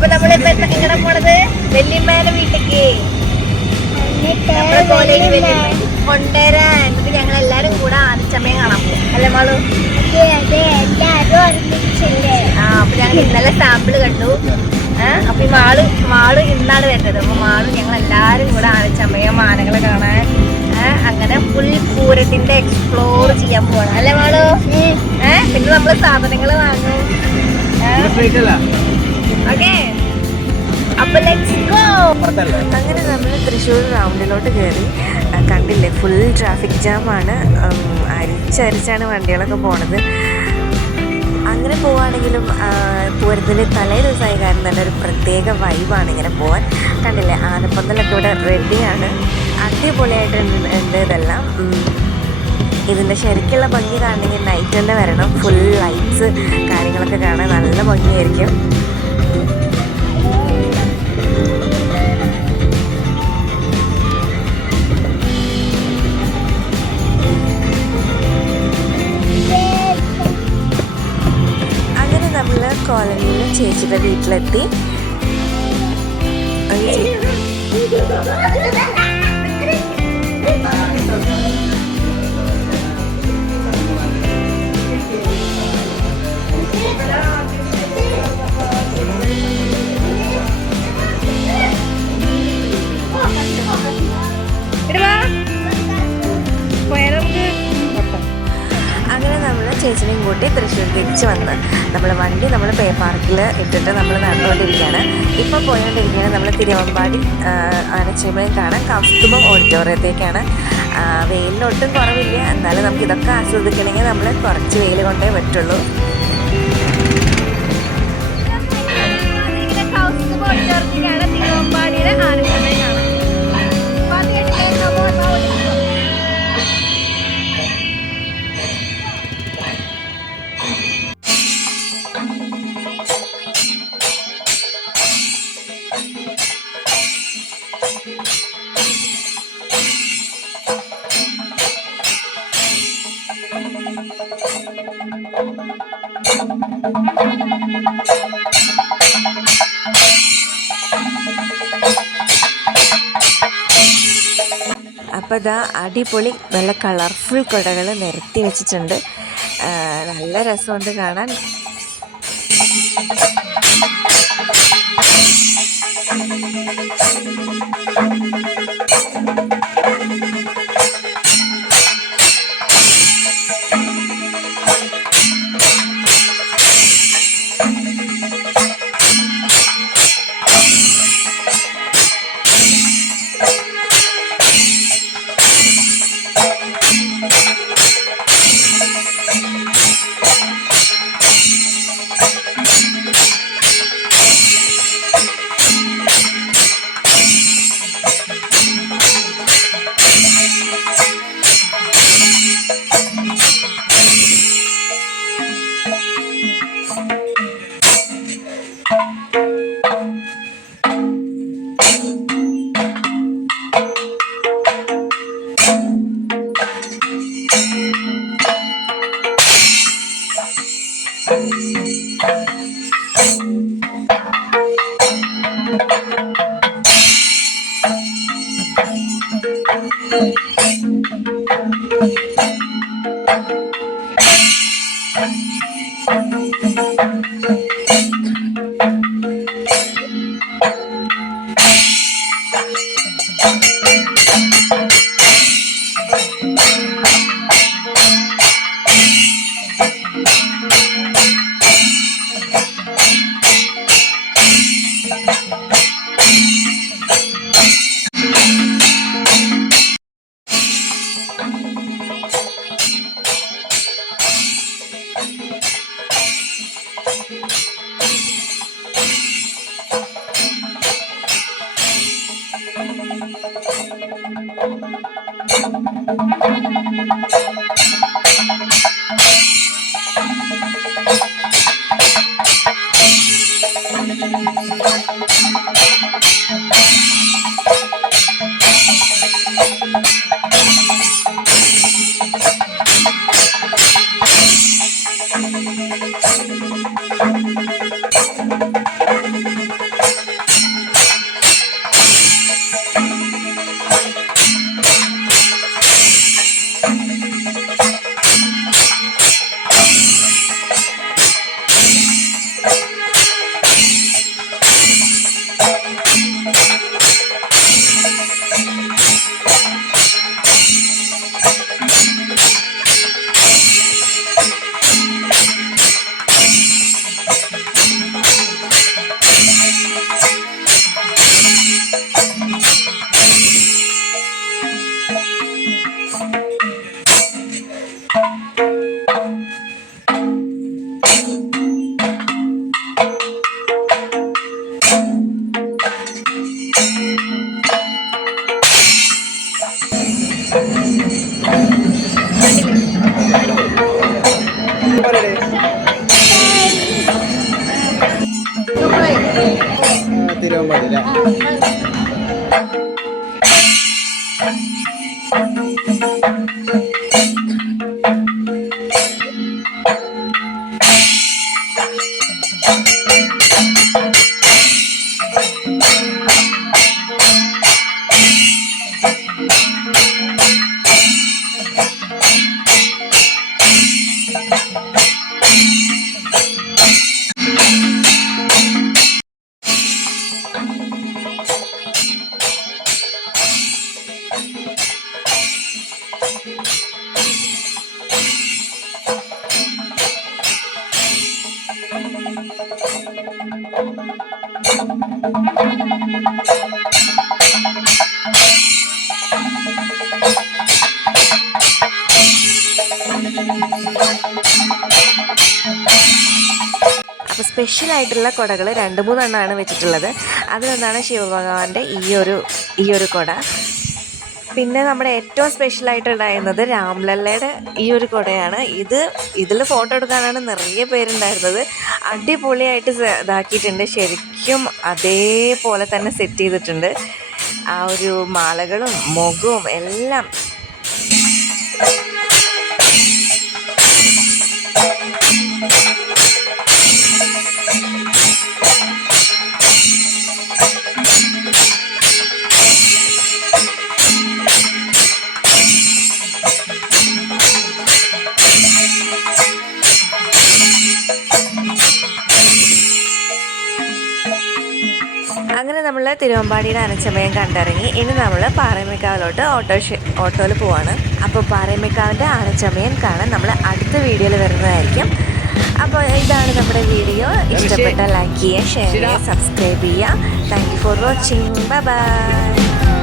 അപ്പൊ നമ്മളിപ്പോ എങ്ങനെ പോണത്? വല്യമ്മേടെ വീട്ടിക്ക് നമ്മളെ കോലേജ് കൊണ്ടുവരാൻ. എന്നിട്ട് ഞങ്ങൾ എല്ലാരും കൂടെ ആനച്ചമ്മയെ കാണാൻ പോകും അല്ലേ മാളു? അപ്പൊ ഞങ്ങൾ ഇന്നലെ സാമ്പിള് കണ്ടു. അപ്പൊ ഈ മാള് ഇന്നാണ് വരുന്നത്. അപ്പൊ മാള് ഞങ്ങൾ എല്ലാരും കൂടെ ആനച്ചമ്മയെ മാനകളെ കാണാൻ അങ്ങനെ ഫുൾ പൂരത്തിന്റെ എക്സ്പ്ലോർ ചെയ്യാൻ പോവാണ് അല്ലേ മാളു? പിന്നെ നമ്മള് സാധനങ്ങൾ വാങ്ങും. ഓക്കെ, അപ്പൊ ലെറ്റ്സ് ഗോ. അങ്ങനെ നമ്മൾ തൃശ്ശൂർ റൗണ്ടിലോട്ട് കയറി. കണ്ടില്ലേ, ഫുൾ ട്രാഫിക് ജാമാണ്. അരിച്ചരിച്ചാണ് വണ്ടികളൊക്കെ പോണത്. അങ്ങനെ പോവുകയാണെങ്കിലും പൂരത്തിൻ്റെ തലേ ദിവസമായ കാരണം തന്നെ ഒരു പ്രത്യേക വൈബാണ് ഇങ്ങനെ പോവാൻ. കണ്ടില്ലേ, ആനപ്പന്തലൊക്കെ ഇവിടെ റെഡിയാണ്. അടിപൊളിയായിട്ടുണ്ട് ഇതെല്ലാം. ഇതിൻ്റെ ശരിക്കുള്ള ഭംഗി കാണണമെങ്കിൽ നൈറ്റ് തന്നെ വരണം. ഫുൾ ലൈറ്റ്സ് കാര്യങ്ങളൊക്കെ കാണാൻ നല്ല ഭംഗിയായിരിക്കും. അങ്ങനെ നമ്മൾ കോളനിയിൽ ചേച്ചിയുടെ വീട്ടിലെത്തി. അങ്ങനെ നമ്മൾ ചേച്ചിനെയും കൂട്ടി തൃശ്ശൂർ തിരിച്ച് വന്ന് നമ്മൾ വണ്ടി പേ പാർക്കിൽ ഇട്ടിട്ട് നമ്മൾ നടന്നുകൊണ്ടിരിക്കുകയാണ്. ഇപ്പോൾ പോയോണ്ടിരിക്കുകയാണ് നമ്മൾ തിരുവമ്പാടി ആനച്ചമ്മയും കാണാൻ കൗസ്തുഭം ഓഡിറ്റോറിയത്തേക്കാണ്. വെയിലിനൊട്ടും കുറവില്ല. എന്നാലും നമുക്ക് ഇതൊക്കെ ആസ്വദിക്കണമെങ്കിൽ നമ്മൾ കുറച്ച് വെയിൽ കൊണ്ടേ പറ്റുള്ളൂ. തിരുവമ്പാടിയുടെ ആനച്ചമ്മയും കാണാം. അപ്പോൾ ഇതാ അടിപൊളി നല്ല കളർഫുൾ കുടകൾ നിരത്തി വെച്ചിട്ടുണ്ട്. നല്ല രസമുണ്ട് കാണാൻ. തിരുവമ്പാടി അല്ലേ? അപ്പോൾ സ്പെഷ്യലായിട്ടുള്ള കുടകൾ 2-3 എണ്ണമാണ് വെച്ചിട്ടുള്ളത്. അതിലൊന്നാണ് ശിവഭഗവാന്റെ ഈ ഒരു കുട. പിന്നെ നമ്മുടെ ഏറ്റവും സ്പെഷ്യലായിട്ടുണ്ടായിരുന്നത് രാംലല്ലയുടെ ഈ ഒരു കുടയാണ്. ഇതിൽ ഫോട്ടോ എടുക്കാനാണ് നിറയെ പേരുണ്ടായിരുന്നത്. അടിപൊളിയായിട്ട് ഇതാക്കിയിട്ടുണ്ട്. ശരിക്കും അതേപോലെ തന്നെ സെറ്റ് ചെയ്തിട്ടുണ്ട്. ആ ഒരു മാലകളും മുഖവും എല്ലാം. അങ്ങനെ നമ്മൾ തിരുവമ്പാടിയുടെ അനച്ചമയം കണ്ടിറങ്ങി. ഇനി നമ്മൾ പാറമേക്കാവിലോട്ട് ഓട്ടോയിൽ പോവാണ്. അപ്പോൾ പാറമേക്കാവിൻ്റെ അനച്ചമയം കാണാൻ നമ്മൾ അടുത്ത വീഡിയോയിൽ വരുന്നതായിരിക്കും. അപ്പോൾ ഇതാണ് നമ്മുടെ വീഡിയോ. ഇഷ്ടപ്പെട്ടാൽ ലൈക്ക് ചെയ്യുക, ഷെയർ ചെയ്യുക, സബ്സ്ക്രൈബ് ചെയ്യുക. Thank you for watching. Bye bye.